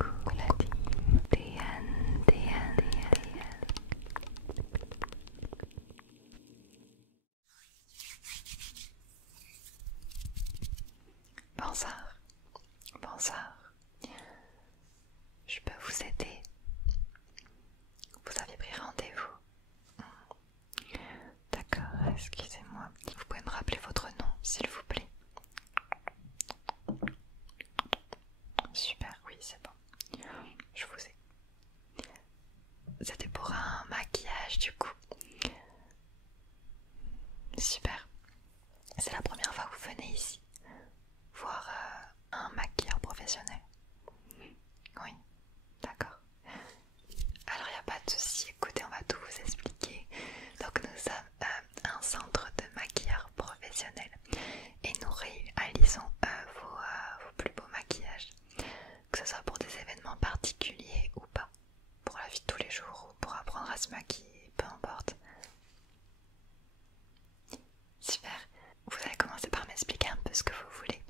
Coucou la team Diane. Bonsoir. Je peux vous aider? Vous avez pris rendez-vous? D'accord, excusez-moi. Vous pouvez me rappeler votre nom, s'il vous plaît? Super, oui, c'est bon. Je vous ai. C'était pour un maquillage du coup. Super. C'est la première fois que vous venez ici voir un maquilleur professionnel. Oui, d'accord. Alors il n'y a pas de souci, écoutez, on va tout vous expliquer. Donc nous sommes un centre de maquilleurs professionnels et nous réalisons vos plus beaux maquillages, que ce soit pour des événements particuliers ou pas, pour la vie de tous les jours ou pour apprendre à se maquiller, peu importe. Super, vous allez commencer par m'expliquer un peu ce que vous voulez.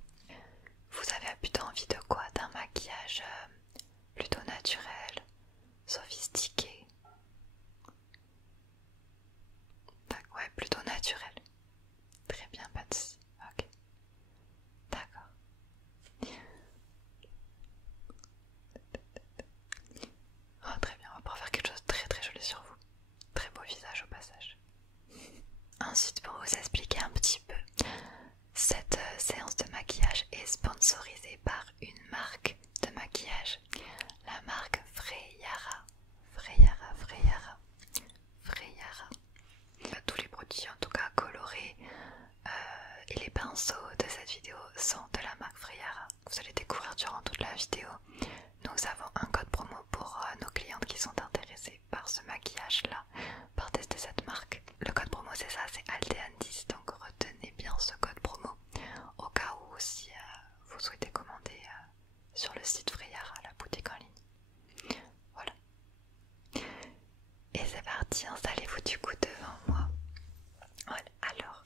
Vous avez plutôt envie de quoi? D'un maquillage plutôt naturel, sophistiqué? Ouais, plutôt naturel. Très bien, pas de soucis. Ok, d'accord. Oh, très bien, on va pouvoir faire quelque chose de très très joli sur vous. Très beau visage au passage. Ensuite, pour vous expliquer un petit peu, cette séance de maquillage est sponsorisée par une marque de maquillage, la marque Freyara. Tous les produits, en tout cas colorés, et les pinceaux de cette vidéo sont de la marque Freyara. Vous allez découvrir durant toute la vidéo. Nous avons un code promo pour nos clientes qui sont intéressées par ce maquillage là, par tester cette marque. Le code promo c'est ça, c'est Aldean10, donc retenez bien ce code promo au cas où si vous souhaitez commander sur le site Freyara, la boutique en ligne. Voilà. Et c'est parti, installez-vous du coup devant moi. Voilà, alors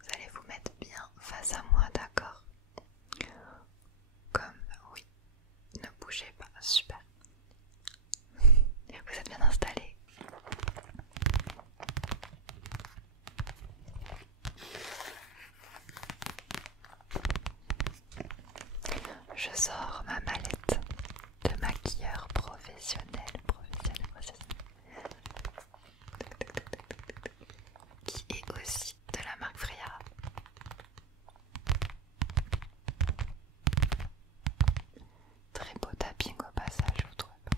vous allez vous mettre bien face à moi, d'accord? Comme, oui, ne bougez pas, super. Vous êtes bien installé? Je sors ma mallette de maquilleur professionnel, qui est aussi de la marque Freyara. Très beau tapping au passage, vous trouvez pas?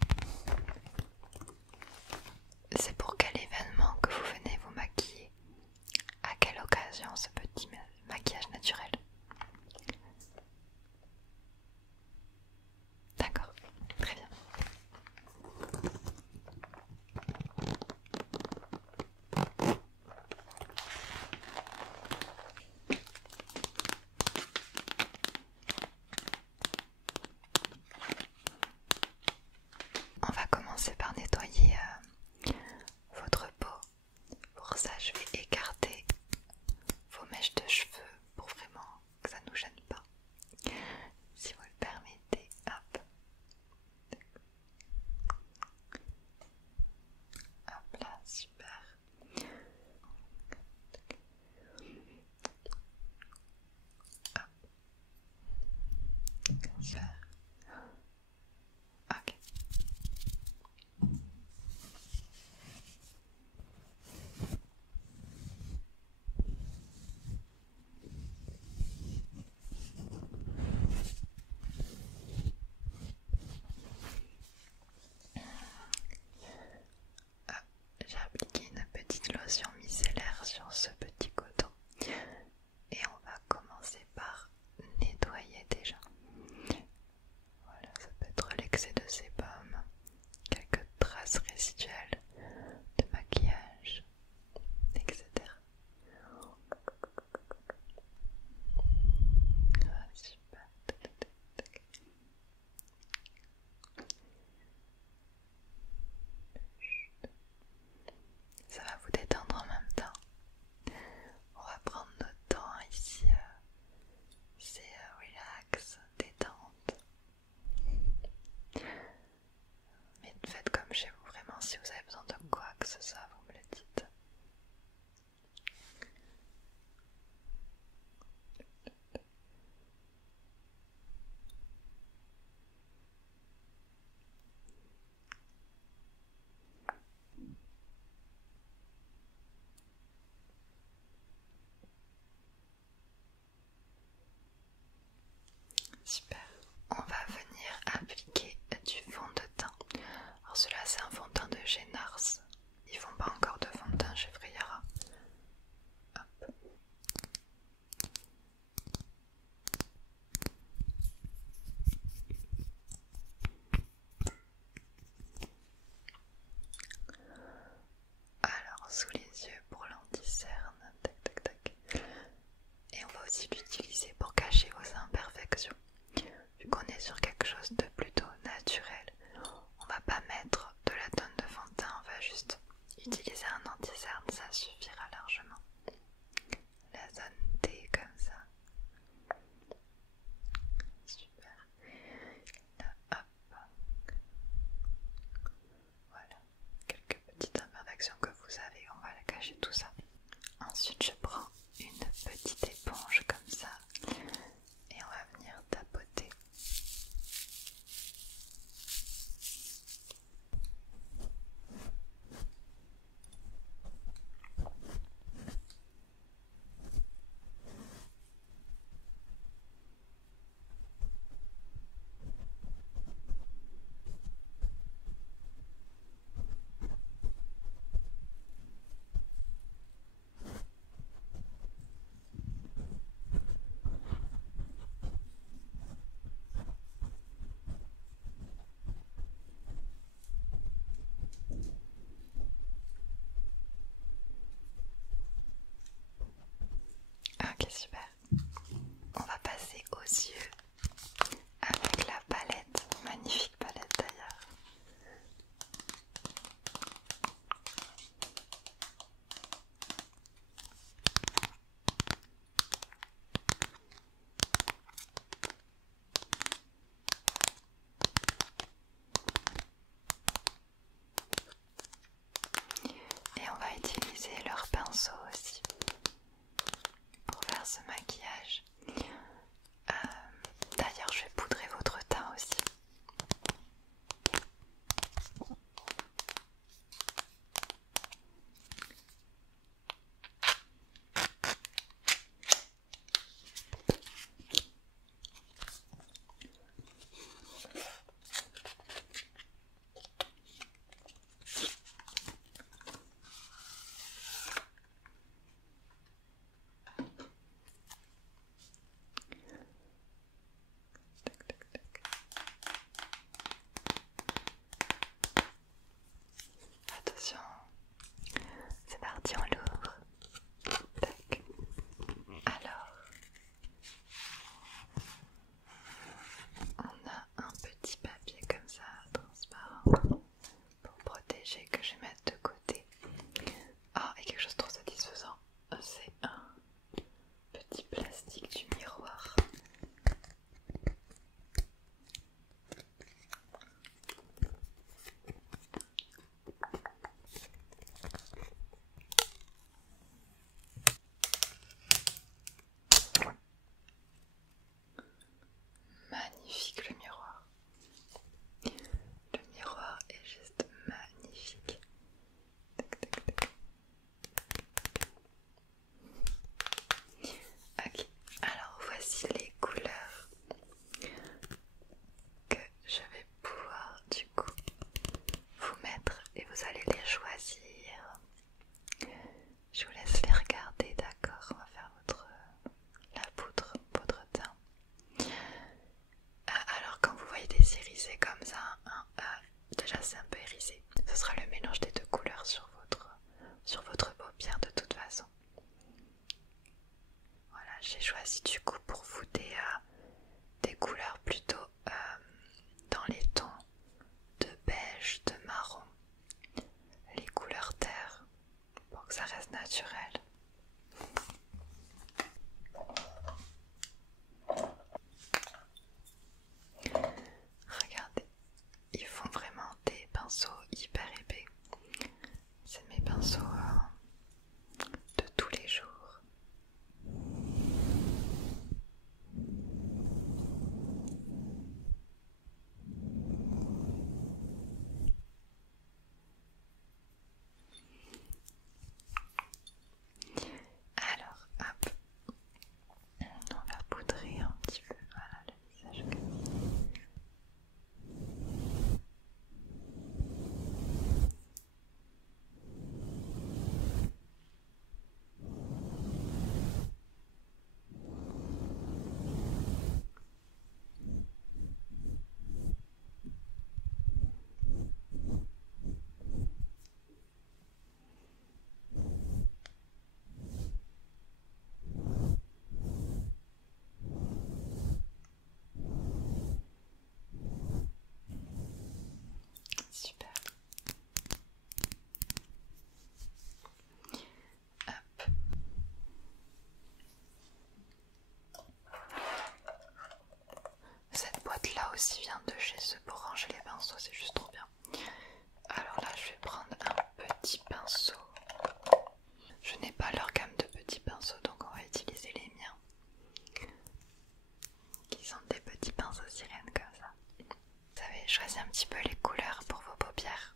C'est pour quel événement que vous venez vous maquiller? À quelle occasion ce petit maquillage naturel? D'accord, très bien. On va commencer par nettoyer votre peau. Pour ça, je vais écarter vos mèches de cheveux pour vraiment que ça ne nous gêne pas. Si vous le permettez, hop. Hop là, super. Hop. Super. Ok. J'ai appliqué une petite lotion micellaire sur ce petit coton et on va commencer par nettoyer déjà. Voilà, ça peut être l'excès de sébum, quelques traces résiduelles de maquillage, etc. Ah, super. Ça va vous détendre en même temps. On va prendre notre temps ici. C'est relax, détente. Super. On va venir appliquer du fond de teint. Alors celui-là c'est un fond de teint de chez Nars. Ils font pas encore de fond de teint chez Friera. Hop. Alors sous les yeux pour l'anti-cerne, tac tac tac. Et on va aussi l'utiliser pour cacher vos imperfections. Vu qu'on est sur quelque chose de plutôt naturel, on va pas mettre de la tonne de fond de teint, on va juste utiliser un anti-cerne, ça suffira largement. La zone T comme ça. Super. Là, hop. Voilà. Quelques petites imperfections que vous avez, on va la cacher tout ça. Ensuite je prends une petite éponge comme ça et on va venir tapoter. Ok, super. On va passer aux yeux avec la palette, magnifique palette d'ailleurs. Et on va utiliser leur pinceau aussi pour faire ce maquillage. D'ailleurs, je vais poudrer votre teint aussi. Attention, c'est parti, on l'ouvre. Tac. Alors, on a un petit papier comme ça, transparent, pour protéger, que je vais mettre de côté. Ah, et quelque chose de trop satisfaisant, c'est un petit plastique du miroir. Magnifique le miroir. Le miroir est juste magnifique. Tac, tac, tac. Ok, alors voici les couleurs que je vais pouvoir du coup vous mettre et vous allez les choisir. Je vous laisse les regarder, d'accord? On va faire la poudre, votre teint. Alors quand vous voyez des irisés comme ça, hein, déjà c'est un peu irisé. Ce sera le mélange des deux couleurs sur votre paupière de toute façon. Voilà, j'ai choisi du coup pour vous des couleurs plutôt dans les tons de beige, de marron, les couleurs terre, pour que ça reste naturel. Regardez, ils font vraiment des pinceaux celle-là aussi vient de chez eux pour ranger les pinceaux, c'est juste trop bien. Alors là, je vais prendre un petit pinceau. Je n'ai pas leur gamme de petits pinceaux, donc on va utiliser les miens. Qui sont des petits pinceaux sirènes comme ça. Vous savez, choisissez un petit peu les couleurs pour vos paupières.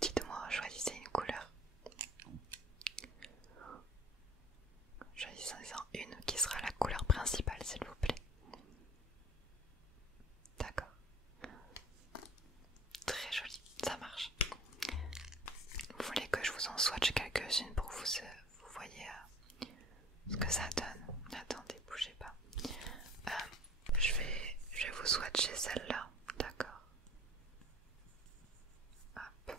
Dites-moi, choisissez une couleur. Choisissez-en une qui sera la couleur principale, s'il vous plaît. D'accord. Très joli, ça marche. Vous voulez que je vous en swatche quelques-unes pour que vous voyez ce que ça donne? Attendez, bougez pas. Je vais vous swatcher celle-là, d'accord. Hop.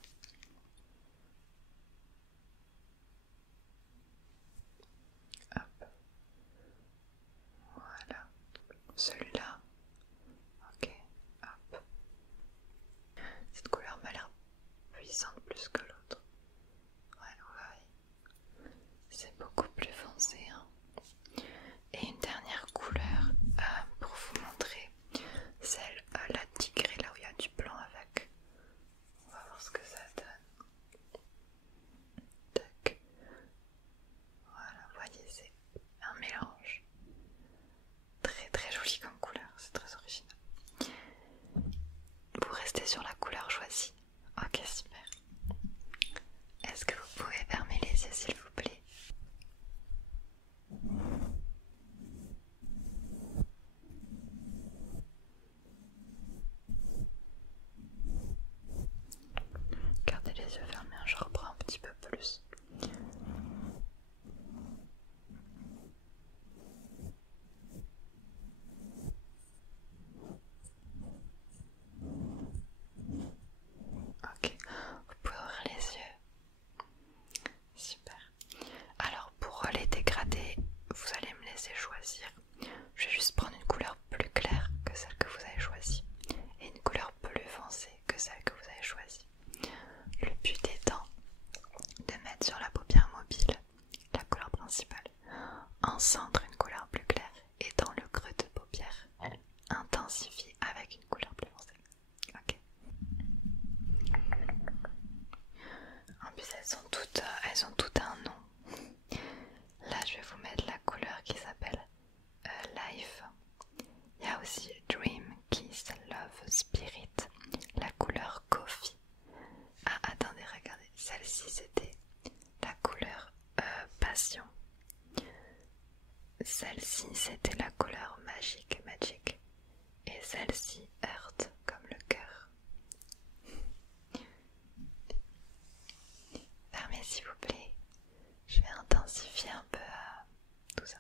Hop. Voilà. Celui-là. Ok. Hop. Cette couleur m'a l'air puissante plus que l'autre. Ouais. C'est beaucoup plus foncé, hein. Et une dernière couleur pour vous montrer, celle la tigrée, là où il y a du blanc avec. On va voir ce que ça donne. Tac. Voilà, vous voyez, c'est un mélange. Très très joli comme couleur, c'est très original. Vous restez sur la couleur choisie. Ok, super. Est-ce que vous pouvez fermer les yeux s'il vous plaît? Gardez les yeux fermés, je reprends un petit peu plus. Ok, vous pouvez ouvrir les yeux. Super. Alors pour les dégradés, vous allez me laisser choisir. Je vais juste prendre une couleur plus claire que celle que vous avez choisie et une couleur plus foncée que celle que vous avez choisie. Le but étant de mettre sur la paupière mobile la couleur principale, en centre une couleur plus claire et dans le creux de paupière intensifié avec une couleur plus foncée. Ok. En plus elles ont toutes un nom. Là je vais vous mettre la couleur qui s'appelle Life. Il y a aussi Dream, Kiss, Love, Spirit, la couleur Coffee. Ah attendez, regardez, celle-ci c'était la couleur Passion. Celle-ci c'était la couleur Magic. Et celle-ci Earth, comme le cœur. Fermez s'il vous plaît. Je vais intensifier un peu tout ça.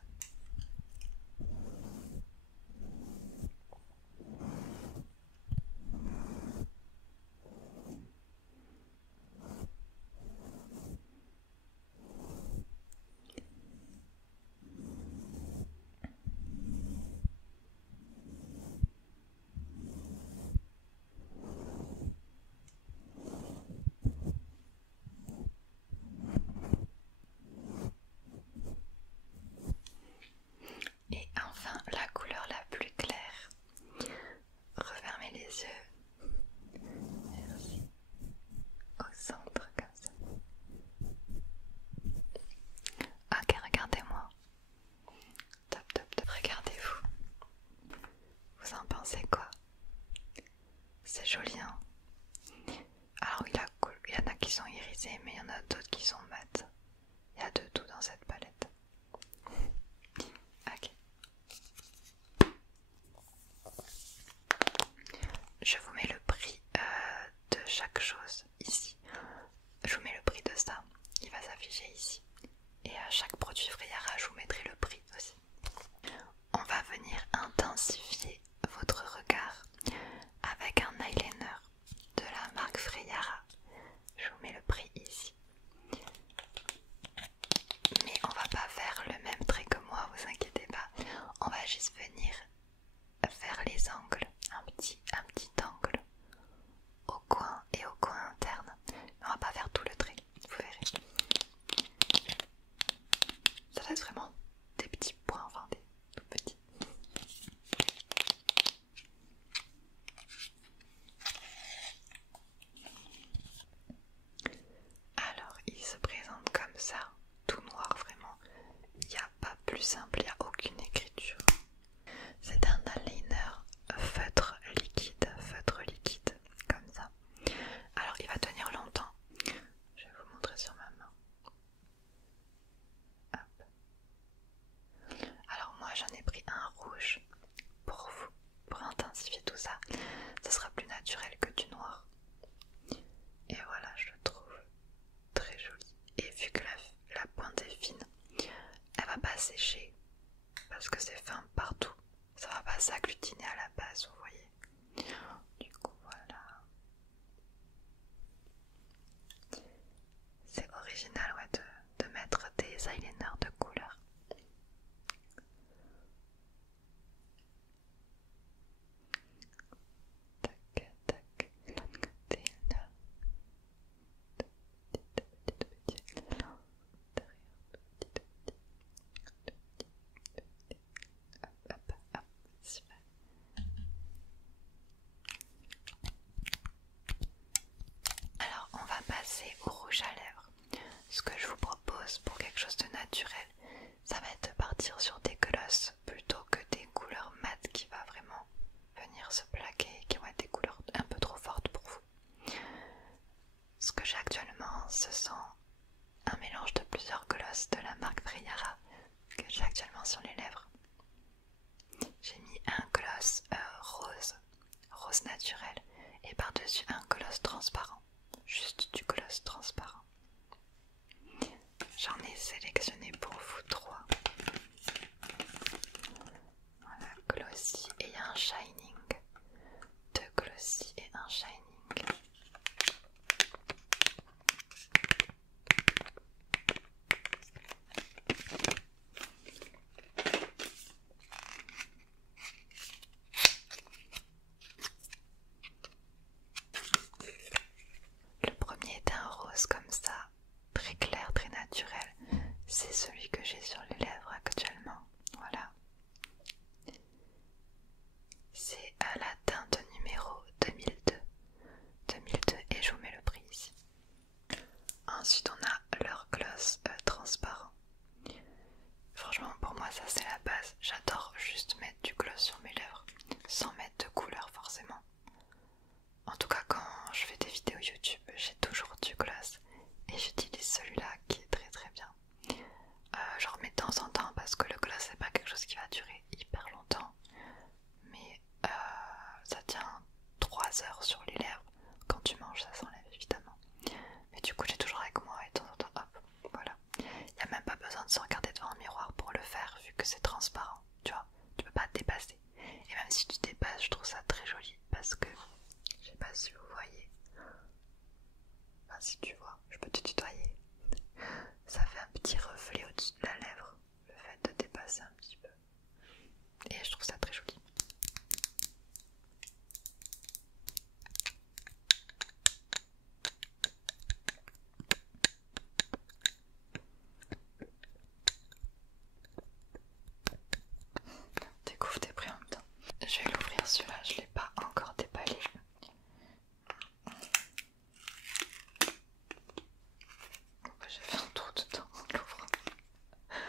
Et enfin, la couleur la plus claire. Refermez les yeux. Merci. Au centre, comme ça. Ok, regardez-moi. Top, top, top. Regardez-vous. Vous en pensez quoi? C'est joli, hein? Alors, il y en a qui sont irisés, mais il y en a d'autres qui sont mat. Il y a de tout dans cette palette. Ok. Je vous mets le prix de chaque chose ici. Je vous mets le prix de ça. Il va s'afficher ici. Et à chaque produit Freyara, je vous mettrai le prix aussi. On va venir intensifier votre regard avec un eyeliner de la marque Freyara. Je vous mets le prix ici. Mais on va pas faire le même trait que moi, vous inquiétez pas. On va juste venir faire les angles, un petit angle au coin et au coin interne. Mais on va pas faire tout le trait, vous verrez. Ça va être vraiment des gloss de la marque Briara que j'ai actuellement sur les lèvres. J'ai mis un gloss rose naturel, et par-dessus un gloss transparent, juste du gloss transparent. J'en ai sélectionné pour vous 3. Voilà, glossy et un shining. 2 glossy et un shining. Le premier est un rose comme ça, très clair, très naturel. C'est celui que j'ai sur les lèvres actuellement. Voilà. C'est à la teinte numéro 2002. 2002 et je vous mets le prix ici. Ensuite on a leur gloss transparent. Franchement pour moi ça c'est la base. J'adore juste mettre du gloss sur mes lèvres sans mettre de couleur forcément. En tout cas quand je fais des vidéos YouTube j'ai toujours du gloss et j'utilise celui-là qui est très très bien. J'en remets de temps en temps parce que le gloss c'est pas quelque chose qui va durer hyper longtemps, mais ça tient 3 heures sur les lèvres. Quand tu manges ça s'enlève évidemment, mais du coup j'ai toujours avec moi et de temps en temps hop, voilà. Il n'y a même pas besoin de se regarder devant un miroir pour le faire vu que c'est transparent, tu vois, tu peux pas te dépasser. Et même si tu te dépasses je trouve ça très joli parce que, je sais pas si vous voyez, enfin si tu vois, je peux te tutoyer. Ça fait un petit reflet au-dessus de la lèvre, le fait de dépasser un petit peu. Et je trouve ça très joli. Découvre tes prix en même temps. Je vais l'ouvrir celui-là, je l'ai pas encore déballé. J'ai fait un tour dedans en l'ouvrant.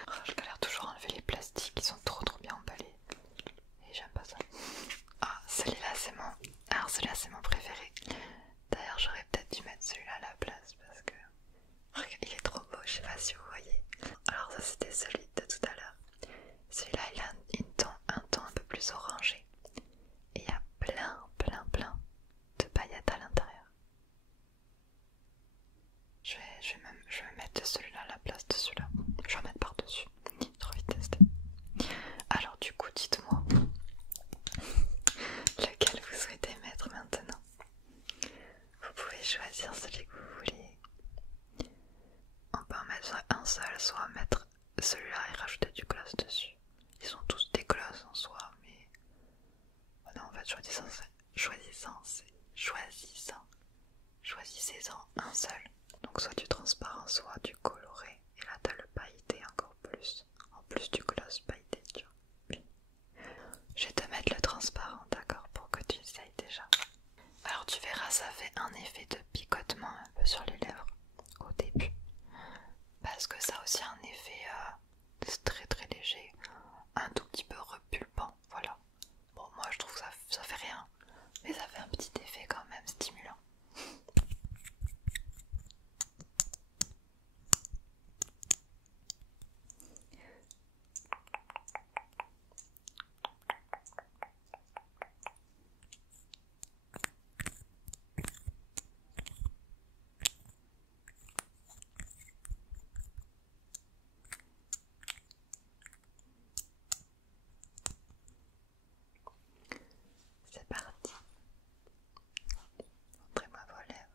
Oh, je galère toujours à enlever les plastiques, ils sont trop bien emballés. Et j'aime pas ça. Ah, celui-là c'est mon... Alors celui-là c'est mon préféré. D'ailleurs j'aurais peut-être dû mettre celui-là à la place parce que... Regarde, il est trop beau, je sais pas si vous voyez. Alors ça c'était celui de tout à l'heure. Celui-là il a un ton un peu plus orangé. Et il y a plein de paillettes à l'intérieur. Je vais mettre celui-là à la place de celui-là. Je vais en mettre par-dessus. J'ai trop envie de tester. Alors du coup, dites-moi lequel vous souhaitez mettre maintenant. Vous pouvez choisir celui que vous voulez. On peut en mettre soit un seul, soit mettre celui-là et rajouter du gloss dessus. Ils sont tous des gloss en soi, mais... Oh non, en fait, choisissez-en un seul. Donc soit du transparent, soit du coloré. Et là t'as le pailleté encore plus. En plus du gloss pailleté, tu vois. Je vais te mettre le transparent, d'accord, pour que tu essayes déjà. Alors tu verras, ça fait un effet de picotement un peu sur les lèvres au début. Parce que ça a aussi un effet très léger, un tout petit peu repulpant, voilà. Bon, moi je trouve que ça fait rien, mais ça fait un petit effet quand même stimulant. C'est parti. Montrez-moi vos lèvres.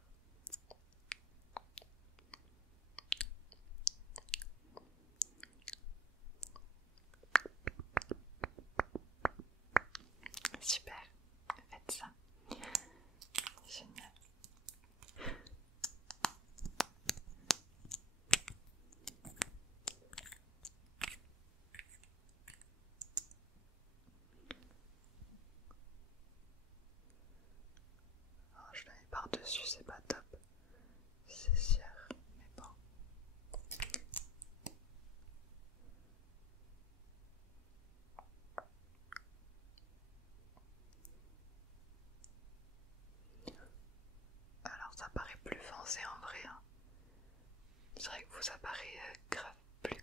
Super, faites ça. Génial. Oh, je le mets par-dessus, c'est pas top. C'est sûr, mais bon. Alors ça paraît plus foncé en vrai. Hein. C'est vrai que vous ça paraît grave plus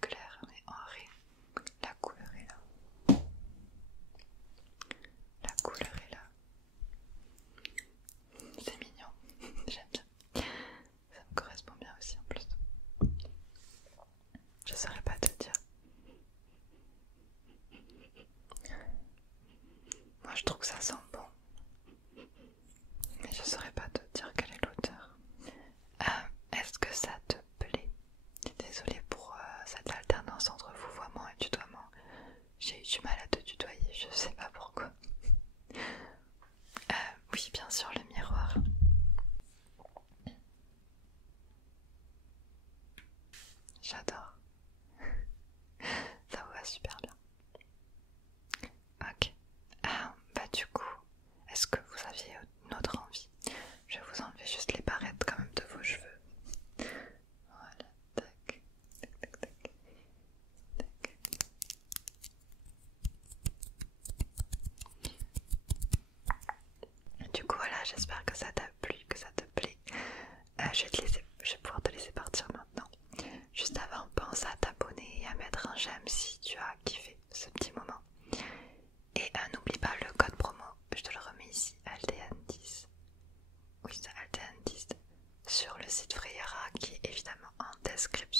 Moi je trouve que ça sent bon. Mais je saurais pas te dire quelle est l'odeur. Est-ce que ça te plaît? Désolée pour cette alternance entre vouvoiement et tutoiement. J'ai eu du mal à te tutoyer, je sais pas pourquoi. Oui, bien sûr, le miroir. J'adore. Ça vous va super bien. Ok. Bah du coup, est-ce que vous aviez une autre envie? Je vais vous enlever juste les barrettes quand même de vos cheveux. Voilà, tac, tac, tac, tac, tac. Du coup voilà, j'espère que ça t'a plu, que ça te plaît. Je vais pouvoir te laisser partir maintenant. Juste avant, pense à t'abonner et à mettre un j'aime si tu as kiffé ce petit moment. Et n'oublie pas le code promo, je te le remets ici, ALTN10. Oui, c'est ALTN10 sur le site Freyera qui est évidemment en description.